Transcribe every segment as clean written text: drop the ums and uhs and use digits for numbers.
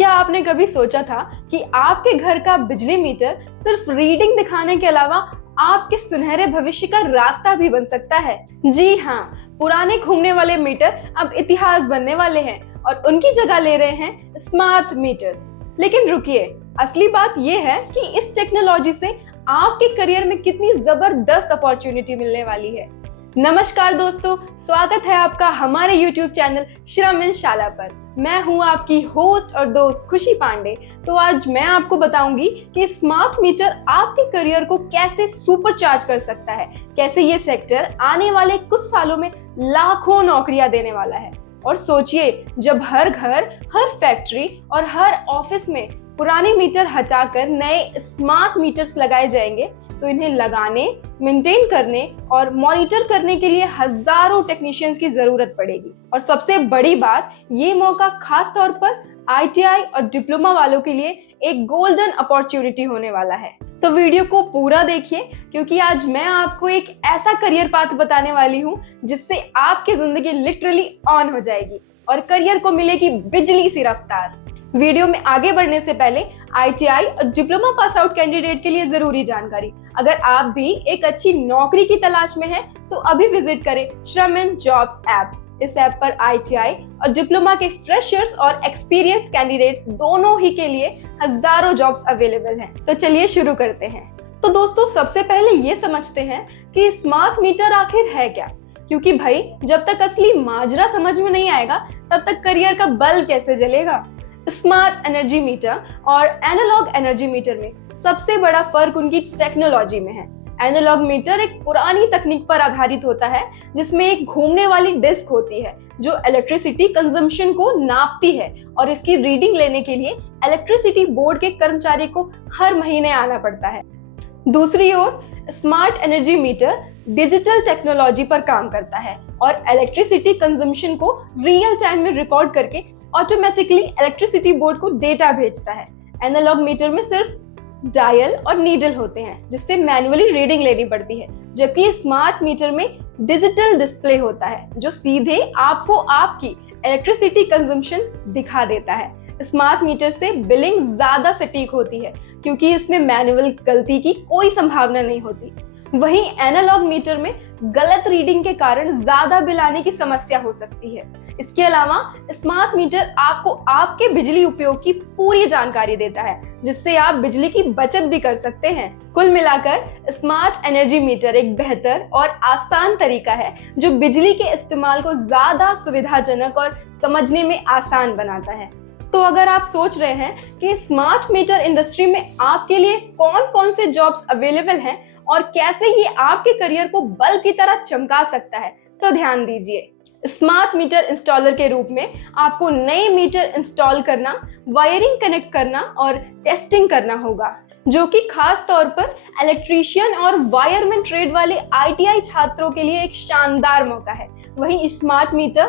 क्या आपने कभी सोचा था कि आपके घर का बिजली मीटर सिर्फ रीडिंग दिखाने के अलावा आपके सुनहरे भविष्य का रास्ता भी बन सकता है? जी हाँ, पुराने घूमने वाले मीटर अब इतिहास बनने वाले हैं और उनकी जगह ले रहे हैं स्मार्ट मीटर्स। लेकिन रुकिए, असली बात यह है कि इस टेक्नोलॉजी से आपके करियर में कितनी जबरदस्त अपॉर्चुनिटी मिलने वाली है। नमस्कार दोस्तों, स्वागत है आपका हमारे YouTube चैनल श्रम शाला पर। मैं हूं आपकी होस्ट और दोस्त खुशी पांडे। तो आज मैं आपको बताऊंगी कि स्मार्ट मीटर आपके करियर को कैसे सुपरचार्ज कर सकता है, कैसे ये सेक्टर आने वाले कुछ सालों में लाखों नौकरियां देने वाला है। और सोचिए, जब हर घर, हर फैक्ट्री और हर ऑफिस में पुराने मीटर हटाकर नए स्मार्ट मीटर्स लगाए जाएंगे तो इन्हें लगाने, मेंटेन करने और मॉनिटर करने के लिए हजारों टेक्नीशियंस की जरूरत पड़ेगी। और सबसे बड़ी बात, ये मौका खास तौर पर ITI और डिप्लोमा वालों के लिए एक गोल्डन अपॉर्चुनिटी होने वाला है। तो वीडियो को पूरा देखिए, क्योंकि आज मैं आपको एक ऐसा करियर पाथ बताने वाली हूँ जिससे आपकी जिंदगी लिटरली ऑन हो जाएगी और करियर को मिलेगी बिजली सी रफ्तार। वीडियो में आगे बढ़ने से पहले ITI और डिप्लोमा पास आउट कैंडिडेट के लिए जरूरी जानकारी। अगर आप भी एक अच्छी नौकरी की तलाश में हैं, तो अभी विजिट करें श्रम जॉब्स ऐप। इस ऐप पर ITI और डिप्लोमा के फ्रेशर्स और एक्सपीरियंस्ड कैंडिडेट्स दोनों ही के लिए हजारों जॉब्स अवेलेबल हैं। तो चलिए शुरू करते हैं। तो दोस्तों, सबसे पहले ये समझते हैं कि स्मार्ट मीटर आखिर है क्या, क्योंकि भाई जब तक असली माजरा समझ में नहीं आएगा तब तक करियर का बल्ब कैसे जलेगा। स्मार्ट एनर्जी मीटर और एनालॉग एनर्जी मीटर में सबसे बड़ा फर्क उनकी टेक्नोलॉजी में है। एनालॉग मीटर एक पुरानी तकनीक पर आधारित होता है जिसमें एक घूमने वाली डिस्क होती है जो इलेक्ट्रिसिटी कंजम्पशन को नापती है, और इसकी रीडिंग लेने के लिए इलेक्ट्रिसिटी बोर्ड के कर्मचारी को हर महीने आना पड़ता है। दूसरी ओर smart energy meter digital technology पर काम करता है और इलेक्ट्रिसिटी कंजम्पशन को रियल टाइम में रिकॉर्ड करके ऑटोमेटिकली इलेक्ट्रिसिटी बोर्ड को डेटा भेजता है। एनालॉग मीटर में सिर्फ डायल और नीडल होते हैं जिससे मैन्युअली रीडिंग लेनी पड़ती है, जबकि स्मार्ट मीटर में डिजिटल डिस्प्ले होता है जो सीधे आपको आपकी इलेक्ट्रिसिटी कंजम्पशन दिखा देता है। स्मार्ट मीटर से बिलिंग ज्यादा सटीक होती है क्योंकि इसमें मैनुअल गलती की कोई संभावना नहीं होती। वहीं एनालॉग मीटर में गलत रीडिंग के कारण ज्यादा बिल आने की समस्या हो सकती है। इसके अलावा स्मार्ट मीटर आपको आपके बिजली उपयोग की पूरी जानकारी देता है, जिससे आप बिजली की बचत भी कर सकते हैं। कुल मिलाकर स्मार्ट एनर्जी मीटर एक बेहतर और आसान तरीका है जो बिजली के इस्तेमाल को ज्यादा सुविधाजनक और समझने में आसान बनाता है। तो अगर आप सोच रहे हैं कि स्मार्ट मीटर इंडस्ट्री में आपके लिए कौन कौन से जॉब्स अवेलेबल हैं और कैसे ये आपके करियर को बल्ब की तरह चमका सकता है, तो ध्यान दीजिए। स्मार्ट मीटर इंस्टॉलर के रूप में आपको नए मीटर इंस्टॉल करना, वायरिंग कनेक्ट करना और टेस्टिंग करना होगा, जो कि खास तौर पर इलेक्ट्रीशियन और वायरमैन ट्रेड वाले ITI छात्रों के लिए एक शानदार मौका है। वहीं स्मार्ट मीटर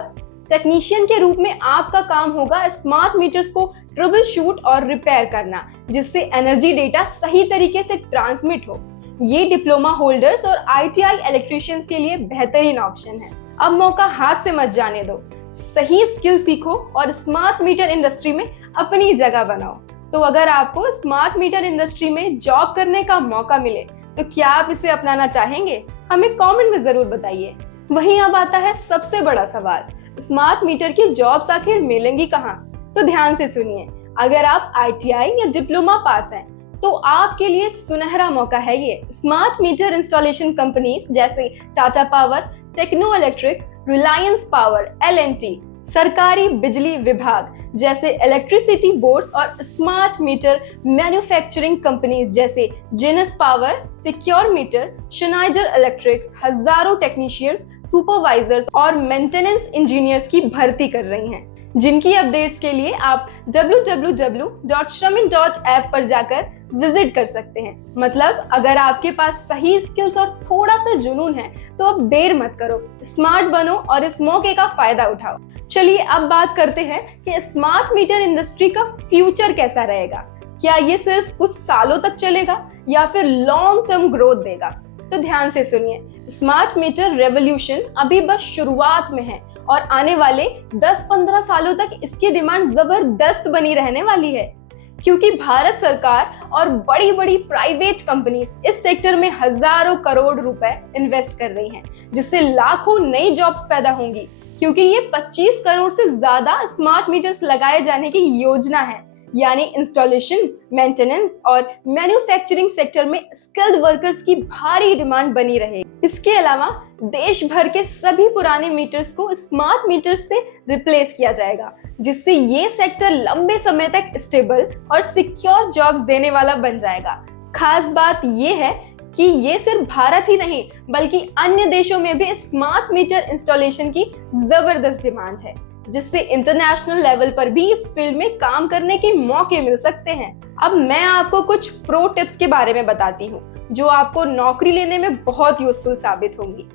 टेक्नीशियन के रूप में आपका काम होगा स्मार्ट मीटर्स को ट्रबल शूट और रिपेयर करना, जिससे एनर्जी डेटा सही तरीके से ट्रांसमिट हो। ये डिप्लोमा होल्डर्स और ITI इलेक्ट्रीशियंस के लिए बेहतरीन ऑप्शन है। अब मौका हाथ से मत जाने दो, सही स्किल सीखो और स्मार्ट मीटर इंडस्ट्री में अपनी जगह बनाओ। तो अगर आपको स्मार्ट मीटर इंडस्ट्री में जॉब करने का मौका मिले तो क्या आप इसे अपनाना चाहेंगे? हमें कमेंट में जरूर बताइए। वहीं अब आता है सबसे बड़ा सवाल, स्मार्ट मीटर की जॉब्स आखिर मिलेंगी कहाँ? तो ध्यान से सुनिए। अगर आप ITI या डिप्लोमा पास हैं तो आपके लिए सुनहरा मौका है ये। स्मार्ट मीटर इंस्टॉलेशन कंपनीज जैसे Tata power, techno electric, Reliance power, L&T, सरकारी बिजली विभाग जैसे इलेक्ट्रिसिटी बोर्ड्स और स्मार्ट मीटर मैन्युफैक्चरिंग कंपनीज जैसे Genus power, secure meter, Schneider electrics हजारों टेक्नीशियंस, सुपरवाइजर्स और मेंटेनेंस इंजीनियर्स की भर्ती कर रही हैं, जिनकी अपडेट्स के लिए आप www.shramin.app पर जाकर विजिट कर सकते हैं। मतलब अगर आपके पास सही स्किल्स और थोड़ा सा जुनून है तो अब देर मत करो, स्मार्ट बनो और इस मौके का फायदा उठाओ। चलिए अब बात करते हैं कि स्मार्ट मीटर इंडस्ट्री का फ्यूचर कैसा रहेगा। क्या ये सिर्फ कुछ सालों तक चलेगा या फिर लॉन्ग टर्म ग्रोथ देगा? तो ध्यान से सुनिए। स्मार्ट मीटर रेवोल्यूशन अभी बस शुरुआत में है और आने वाले 10-15 सालों तक इसकी डिमांड जबरदस्त बनी रहने वाली है, क्योंकि भारत सरकार और बड़ी बड़ी प्राइवेट कंपनीज इस सेक्टर में हजारों करोड़ रुपए इन्वेस्ट कर रही हैं, जिससे लाखों नई जॉब्स पैदा होंगी, क्योंकि ये 25 करोड़ से ज्यादा स्मार्ट मीटर्स लगाए जाने की योजना है। यानी इंस्टॉलेशन, मेंटेनेंस और मैन्युफैक्चरिंग सेक्टर में स्किल्ड वर्कर्स की भारी डिमांड बनी रहेगी। इसके अलावा देश भर के सभी पुराने मीटर्स को स्मार्ट मीटर्स से रिप्लेस किया जाएगा, जिससे ये सेक्टर लंबे समय तक स्टेबल और सिक्योर जॉब्स देने वाला बन जाएगा। खास बात ये है कि ये सिर्फ भारत ही नहीं बल्कि अन्य देशों में भी स्मार्ट मीटर इंस्टॉलेशन की जबरदस्त डिमांड है, जिससे इंटरनेशनल लेवल पर भी इस फील्ड में काम करने के मौके मिल सकते हैं। अब मैं आपको कुछ प्रो टिप्स के बारे में बताती हूँ जो आपको नौकरी लेने में बहुत यूजफुल साबित होंगी।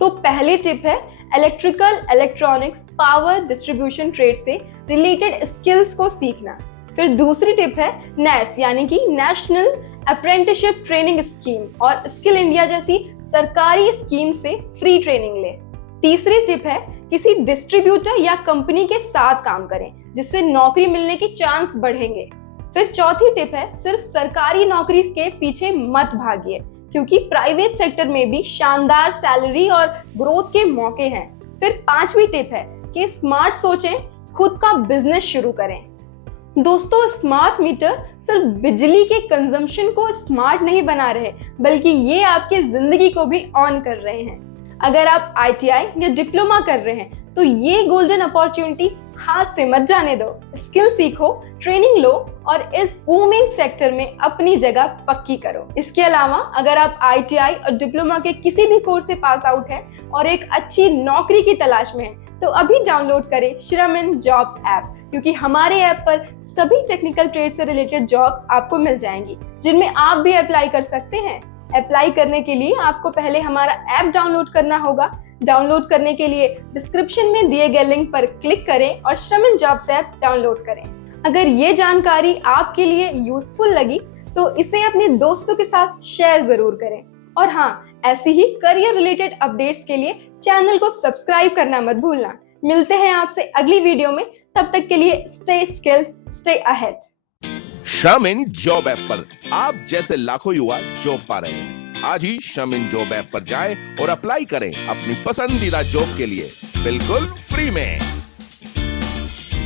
तो पहली टिप है electrical, electronics, power distribution trade से रिलेटेड स्किल्स को सीखना। फिर दूसरी टिप है नेट्स यानी कि नेशनल अप्रेंटिसशिप ट्रेनिंग स्कीम और स्किल इंडिया जैसी सरकारी स्कीम से फ्री ट्रेनिंग ले। तीसरी टिप है किसी डिस्ट्रीब्यूटर या कंपनी के साथ काम करें, जिससे नौकरी मिलने की चांस बढ़ेंगे। फिर चौथी टिप है सिर्फ सरकारी नौकरी के पीछे मत भागिए, क्योंकि प्राइवेट सेक्टर में भी शानदार सैलरी और ग्रोथ के मौके हैं। फिर पांचवी टिप है कि स्मार्ट सोचें, खुद का बिजनेस शुरू करें। दोस्तों, स्मार्ट मीटर सिर्फ बिजली के कंजम्पशन को स्मार्ट नहीं बना रहे, बल्कि ये आपके जिंदगी को भी ऑन कर रहे हैं। अगर आप ITI या डिप्लोमा कर रहे हैं तो ये गोल्डन अपॉर्चुनिटी हाथ से मत जाने दो। स्किल सीखो, ट्रेनिंग लो और इस बूमिंग सेक्टर में अपनी जगह पक्की करो। इसके अलावा अगर आप ITI और डिप्लोमा के किसी भी कोर्स से पास आउट हैं और एक अच्छी नौकरी की तलाश में हैं, तो अभी डाउनलोड करें श्रमिन जॉब्स ऐप, क्योंकि हमारे ऐप पर सभी टेक्निकल ट्रेड से रिलेटेड जॉब्स आपको मिल जाएंगी, जिनमें आप भी अप्लाई कर सकते हैं। अप्लाई करने के लिए आपको पहले हमारा ऐप डाउनलोड करना होगा। डाउनलोड करने के लिए डिस्क्रिप्शन में दिए गए लिंक पर क्लिक करें और श्रमिन जॉब्स ऐप डाउनलोड करें। अगर ये जानकारी आपके लिए यूजफुल लगी तो इसे अपने दोस्तों के साथ शेयर जरूर करें। और हाँ, ऐसी ही करियर रिलेटेड अपडेट्स के लिए चैनल को सब्सक्राइब करना मत भूलना। मिलते हैं आपसे अगली वीडियो में, तब तक के लिए stay skilled, stay ahead. Shramin job app पर आप जैसे लाखों युवा जॉब पा रहे हैं। आज ही श्रमिन जॉब ऐप पर जाएं और अप्लाई करें अपनी पसंदीदा जॉब के लिए बिल्कुल फ्री में।